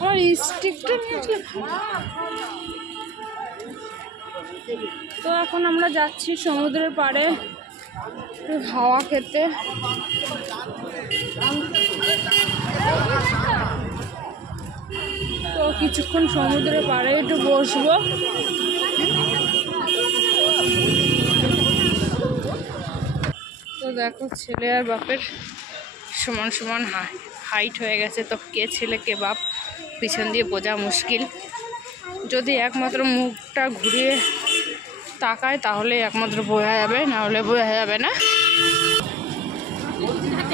আমার স্টিকটা নিয়ে আসলে তো এখন আমরা যাচ্ছি সমুদ্রের পাড়ে একটু হাওয়া খেতে। তো কিছুক্ষণ সমুদ্রের পাড়ে একটু বসবো। তো দেখো ছেলে আর বাপের সমান সমান হাইট হয়ে গেছে, তো কে ছেলে কে বাপ পিছন দিয়ে বোঝা মুশকিল। যদি একমাত্র মুখটা ঘুরিয়ে তাকায় তাহলে একমাত্র বোঝা যাবে, না হলে বোঝা যাবে না।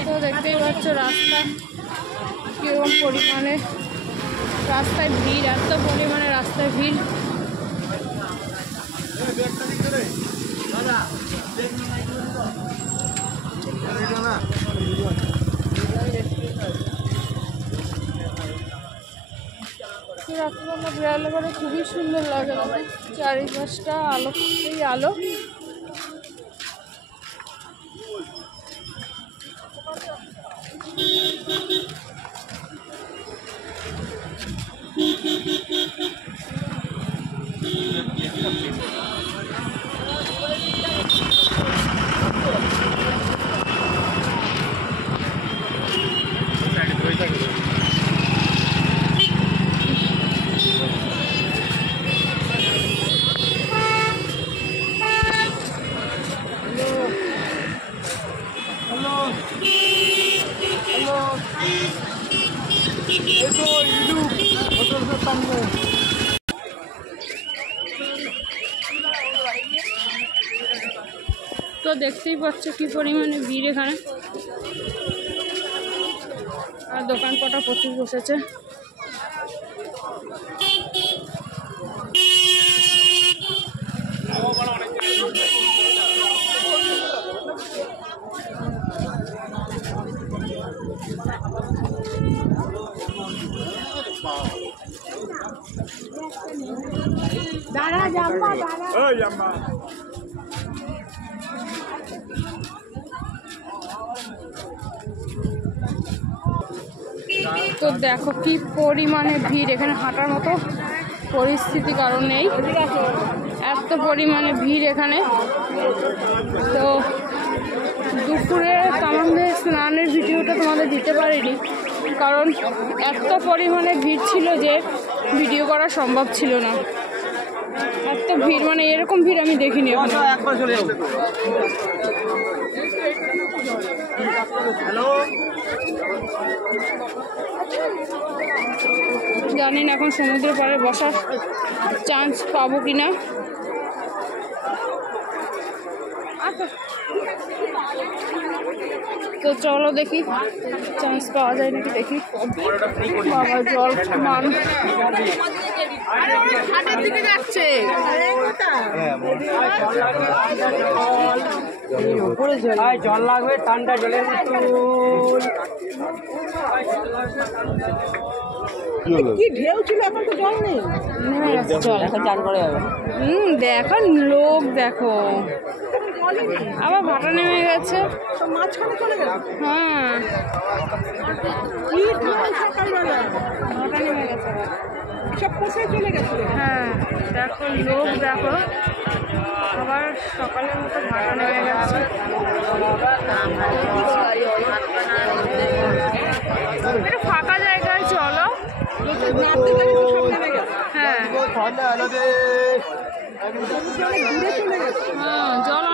তো দেখতেই পাচ্ছ রাস্তা কিরকম পরিমাণে, রাস্তায় ভিড়, এত পরিমাণে রাস্তায় ভিড়। রাত্রিবেলা বেড়ালে পরে খুবই সুন্দর লাগে, চারিপাশটা আলোতেই আলো। তো দেখতেই পাচ্ছ কি পরিমাণে ভিড় এখানে, আর দোকানপাটা প্রচুর বসেছে। দাঁড়া জাম্মা, দাঁড়া ওই জাম্মা। তো দেখো কি পরিমাণে ভিড়, এখানে হাঁটার মতো পরিস্থিতি কারণ নেই, এত পরিমাণে ভিড় এখানে। তো দুপুরে তামামদের স্নানের ভিডিওটা তোমাদের দিতে পারিনি, কারণ এত পরিমাণে ভিড় ছিল যে ভিডিও করা সম্ভব ছিল না। এত ভিড়, মানে এরকম ভিড় আমি দেখিনি এখনো। জানি না এখন সমুদ্রের পাড়ে বসার চান্স পাবো কিনা। তো চলো দেখি চান্স পাওয়া যায় নাকি, দেখি। বাবা জল মান যাচ্ছে, জল লাগবে, ঠান্ডা জলের কি ঢেউ ছিল, এখন তো জল নেই, নেমে গেছে জল, এখন চান করে যাবে। দেখো লোক, দেখো আবার ভাটা নেমে গেছে, মাঝখানে চলে গেল। হ্যাঁ ভাটা নেমে গেছে, সব কোথায় চলে গেছে। হ্যাঁ দেখো লোক, দেখো আবার সকালের মতো ভাটা নেমে গেছে। একটু ফাঁকা জায়গায় চলো। হ্যাঁ হ্যাঁ জল